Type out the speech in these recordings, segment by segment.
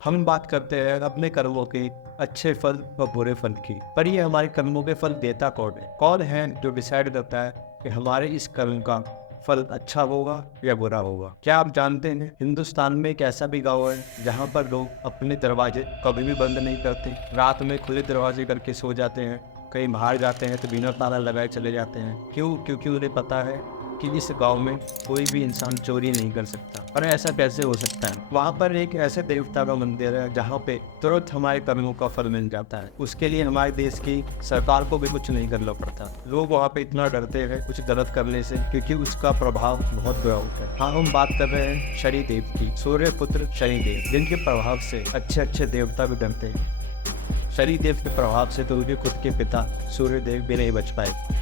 हम बात करते हैं अपने कर्मों के अच्छे फल व बुरे फल की, पर ये हमारे कर्मों के फल देता कौन है? कौन है जो डिसाइड करता है कि हमारे इस कर्म का फल अच्छा होगा या बुरा होगा? क्या आप जानते हैं हिंदुस्तान में एक ऐसा भी गांव है जहां पर लोग अपने दरवाजे कभी भी बंद नहीं करते, रात में खुले दरवाजे करके सो जाते हैं, कहीं बाहर जाते हैं तो बिना ताला लगाए चले जाते हैं। क्यों? क्योंकि उन्हें पता है कि इस गांव में कोई भी इंसान चोरी नहीं कर सकता। पर ऐसा कैसे हो सकता है? वहाँ पर एक ऐसे देवता का मंदिर है जहाँ पे तुरंत हमारे कर्मों का फल मिल जाता है। उसके लिए हमारे देश की सरकार को भी कुछ नहीं करना पड़ता। लोग वहाँ पे इतना डरते हैं कुछ गलत करने से क्योंकि उसका प्रभाव बहुत बुरा होता है। हाँ, हम बात कर रहे हैं शनिदेव की, सूर्य पुत्र शनिदेव, जिनके प्रभाव से अच्छे अच्छे देवता भी डरते हैं। शनिदेव के प्रभाव से तो उनके खुद के पिता सूर्यदेव भी नहीं बच पाए।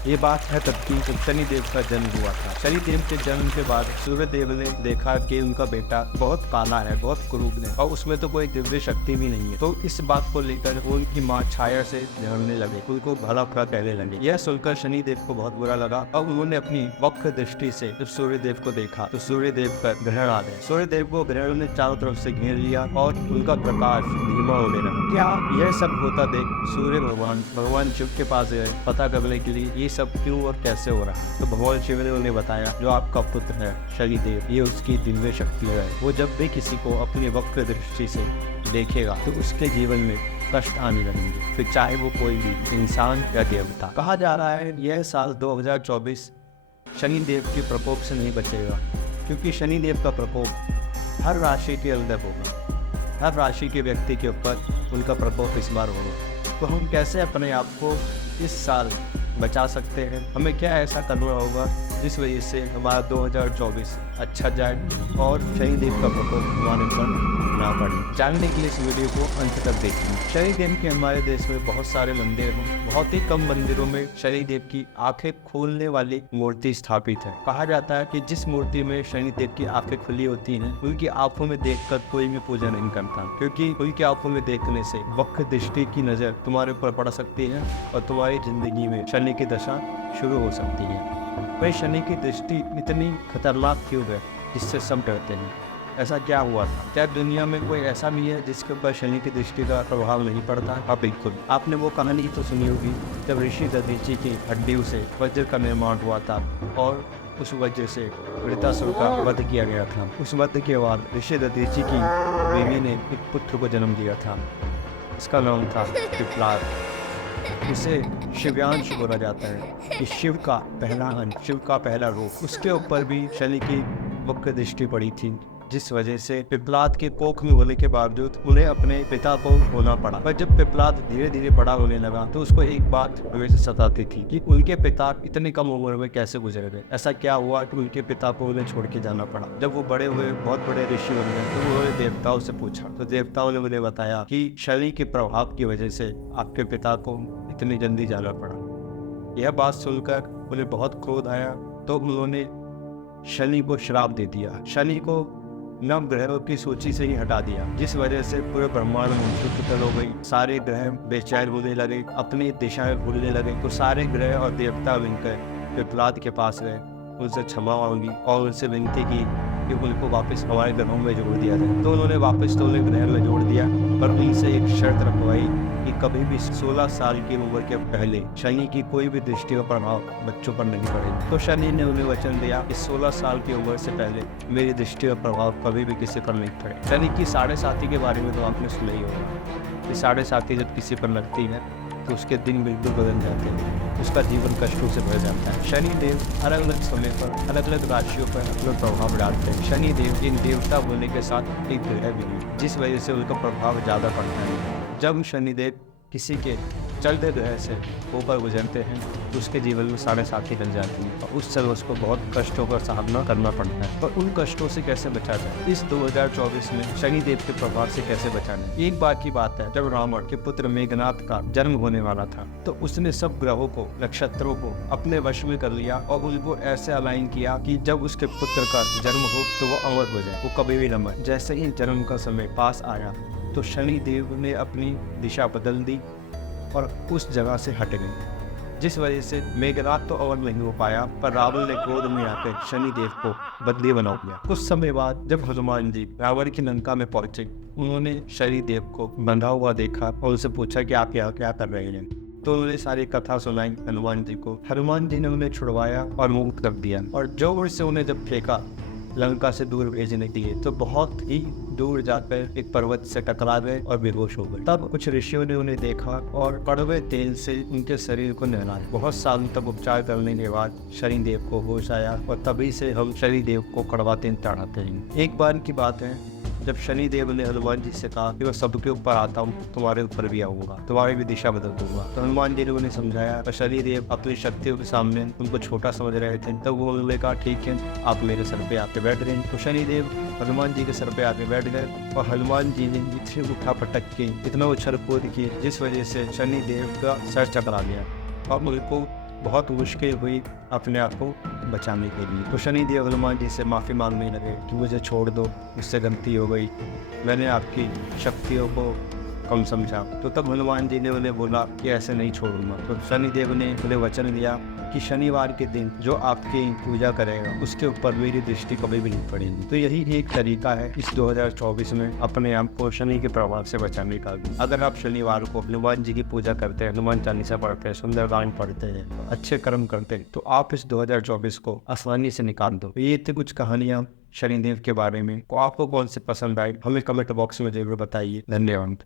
ये बात है तब की जब शनिदेव का जन्म हुआ था। शनिदेव के जन्म के बाद सूर्यदेव ने देखा कि उनका बेटा बहुत काला है, बहुत क्रूर है और उसमें तो कोई दिव्य शक्ति भी नहीं है। तो इस बात को लेकर वो उनकी माँ छाया से झगड़ने लगे, उनको भला बुरा कहने लगे। यह सुनकर शनिदेव को बहुत बुरा लगा और उन्होंने अपनी वक्र दृष्टि से जब सूर्यदेव को देखा तो सूर्यदेव पर ग्रहण आ गए। सूर्यदेव को ग्रहण ने चारों तरफ से घेर लिया और उनका प्रकाश धीमा होने लगा। क्या यह सब होता देख सूर्य भगवान शिव के पास गए पता करने के लिए ये सब क्यों और कैसे हो रहा है। तो भगवान शिव ने उन्हें बताया, जो आपका पुत्र है शनिदेव, ये उसकी दिव्य शक्ति है। वो जब भी किसी को अपनी वक्र दृष्टि से देखेगा तो उसके जीवन में कष्ट आने लगेंगे, फिर चाहे वो कोई भी इंसान या देवता। कहा जा रहा है यह साल 2024 शनिदेव के प्रकोप से नहीं बचेगा, क्योंकि शनिदेव का प्रकोप हर राशि के अंदर होगा। हर राशि के व्यक्ति के ऊपर उनका प्रकोप इस बार होगा। तो हम कैसे अपने आप को इस साल बचा सकते हैं? हमें क्या ऐसा करना होगा जिस वजह से हमारा 2024 अच्छा जाए और शनिदेव का प्रकोप हमारे पर ना पड़े? जानने के लिए इस वीडियो को अंत तक देखें। शनिदेव के हमारे देश में बहुत सारे मंदिर हैं। बहुत ही कम मंदिरों में शनिदेव की आंखें खोलने वाली मूर्ति स्थापित है। कहा जाता है कि जिस मूर्ति में शनिदेव की आंखें खुली होती हैं, उनकी आंखों में देखकर कोई भी पूजा नहीं करता, क्योंकि उनकी आंखों में देखने से वक्र दृष्टि की नजर तुम्हारे ऊपर पड़ सकती है और तुम्हारी जिंदगी में शनि की दशा शुरू हो सकती है। भाई, शनि की दृष्टि इतनी खतरनाक क्यों है जिससे सब डरते हैं? ऐसा क्या हुआ था? क्या दुनिया में कोई ऐसा भी है जिसके ऊपर शनि की दृष्टि का प्रभाव नहीं पड़ता? हाँ, बिल्कुल। आपने वो कहानी तो सुनी होगी जब ऋषि दधीचि की हड्डियों से वज्र का निर्माण हुआ था और उस वजह से वृतासुर का वध किया गया था। उस वध के बाद ऋषि दधीचि की देवी ने एक पुत्र को जन्म दिया था। इसका नाम था पिप्लाद। इसे शिव्यांश बोला जाता है कि शिव का पहला अंश, शिव का पहला रूप। उसके ऊपर भी शनि की वक्र दृष्टि पड़ी थी, जिस वजह से पिप्लाद के कोख में होने के बावजूद उन्हें अपने पिता को खोना पड़ा। पर जब पिप्लाद धीरे धीरे बड़ा होने लगा तो उसको एक बात हमेशा सताती थी कि उनके पिता इतनी कम उम्र में कैसे गुजर गए। ऐसा क्या हुआ कि उनके पिता को उन्हें छोड़ के जाना पड़ा? जब वो बड़े हुए, बहुत बड़े ऋषि बन गए, तो उन्होंने देवताओं से पूछा तो देवताओं ने उन्हें बताया कि शनि के प्रभाव की वजह से आपके पिता को इतनी जल्दी जाना पड़ा। यह बात सुनकर उन्हें बहुत क्रोध आया, तो उन्होंने शनि को श्राप दे दिया। शनि को नव ग्रहों की सूची से ही हटा दिया, जिस वजह से पूरे ब्रह्मांड में उत्थल हो गई। सारे ग्रह बेचैन होने लगे, अपनी दिशाएं भूलने लगे। तो सारे ग्रह और देवता मिलकर पिप्लाद के पास गए, उनसे क्षमा मांगी और उनसे विनती की कि उनको वापस हमारे ग्रहों में जोड़ दिया जाए। तो उन्होंने वापस तो उन्हें ग्रह में जोड़ दिया, पर उनसे एक शर्त रखवाई कि कभी भी 16 साल की उम्र के पहले शनि की कोई भी दृष्टि का प्रभाव बच्चों पर नहीं पड़ेगा। तो शनि ने उन्हें वचन दिया कि 16 साल की उम्र से पहले मेरी दृष्टि का प्रभाव कभी भी किसी पर नहीं पड़े। शनि की साढ़े साथी के बारे में तो आपने सुना ही होगा कि साढ़े साथी जब किसी पर लगती है तो उसके दिन बिल्कुल बदल जाते हैं, उसका जीवन कष्टों से भर जाता है। शनि देव अलग अलग समय पर अलग अलग राशियों पर अलग प्रभाव डालते हैं। शनि देव इन देवता होने के साथ एक ग्रह भी है, जिस वजह से उनका प्रभाव ज़्यादा पड़ता है। जब शनिदेव किसी के चलते ग्रह से ऊपर गुजरते हैं तो उसके जीवन में साढ़े साथी लग जाती है और उस समय उसको बहुत कष्टों का सामना करना पड़ता है। और उन कष्टों से कैसे बचा जाए? इस 2024 में शनिदेव के प्रभाव से कैसे बचाना? एक बार की बात है, जब रावण के पुत्र मेघनाथ का जन्म होने वाला था तो उसने सब ग्रहों को, नक्षत्रों को अपने वश में कर लिया और उनको ऐसे अलाइन किया कि जब उसके पुत्र का जन्म हो तो वो अमर हो जाए, वो कभी भी न मरे। जैसे ही जन्म का समय पास आया तो शनिदेव ने अपनी दिशा बदल दी और उस जगह से हट गए। जिस वजह से मेघनाथ तो अमर नहीं हो पाया, पर रावण ने क्रोध में आकर शनिदेव को बदली बना दिया। कुछ समय बाद जब हनुमान जी रावण की लंका में पहुंचे, उन्होंने शनिदेव को बंधा हुआ देखा और उनसे पूछा कि आप यहाँ क्या कर रहे हैं। तो उन्होंने सारी कथा सुनाई हनुमान जी को। हनुमान जी ने उन्हें छुड़वाया और मुक्त कर दिया, और जोर से उन्हें जब फेंका लंका से दूर भेजने के लिए, तो बहुत ही दूर जाकर एक पर्वत से टकरा गए और बेहोश हो गए। तब कुछ ऋषियों ने उन्हें देखा और कड़वे तेल से उनके शरीर को नहलाया। बहुत सालों तक उपचार करने के बाद शनिदेव को होश आया, और तभी से हम शनिदेव को कड़वा तेल चढ़ाते हैं। एक बार की बात है, जब शनिदेव ने हनुमान जी से कहा कि मैं सबके ऊपर आता हूँ, तुम्हारे ऊपर भी आऊंगा, तुम्हारी भी दिशा बदल दूंगा। तो हनुमान जी ने उन्हें समझाया, और शनिदेव अपनी शक्तियों के सामने उनको छोटा समझ रहे थे। तब वो उन्होंने कहा ठीक है, आप मेरे सर पे आके बैठ गए। तो शनिदेव हनुमान जी के सर पे आके बैठ गए, और हनुमान जी ने इतने उठा पटक के इतना उछल कूद किए, जिस वजह से शनिदेव का सर चकरा गया और उनको बहुत मुश्किल हुई अपने आप को बचाने के लिए। तो शनिदेव हनुमान जी से माफ़ी मांगने लगे कि मुझे छोड़ दो, मुझसे गलती हो गई, मैंने आपकी शक्तियों को कम समझा। तो तब हनुमान जी ने उन्हें बोला कि ऐसे नहीं छोड़ूंगा। तो शनिदेव ने उन्हें वचन दिया कि शनिवार के दिन जो आपकी पूजा करेगा उसके ऊपर मेरी दृष्टि कभी भी नहीं पड़ेगी। तो यही एक तरीका है इस 2024 में अपने आप को शनि के प्रभाव से बचाने का। अगर आप शनिवार को हनुमान जी की पूजा करते हैं, हनुमान चालीसा पढ़ते हैं, सुंदरकांड पढ़ते हैं, अच्छे कर्म करते हैं, तो आप इस 2024 को आसानी से निकाल दो। ये थी कुछ कहानियाँ शनिदेव के बारे में। आपको कौन से पसंद आई हमें कमेंट बॉक्स में जरूर बताइए। धन्यवाद।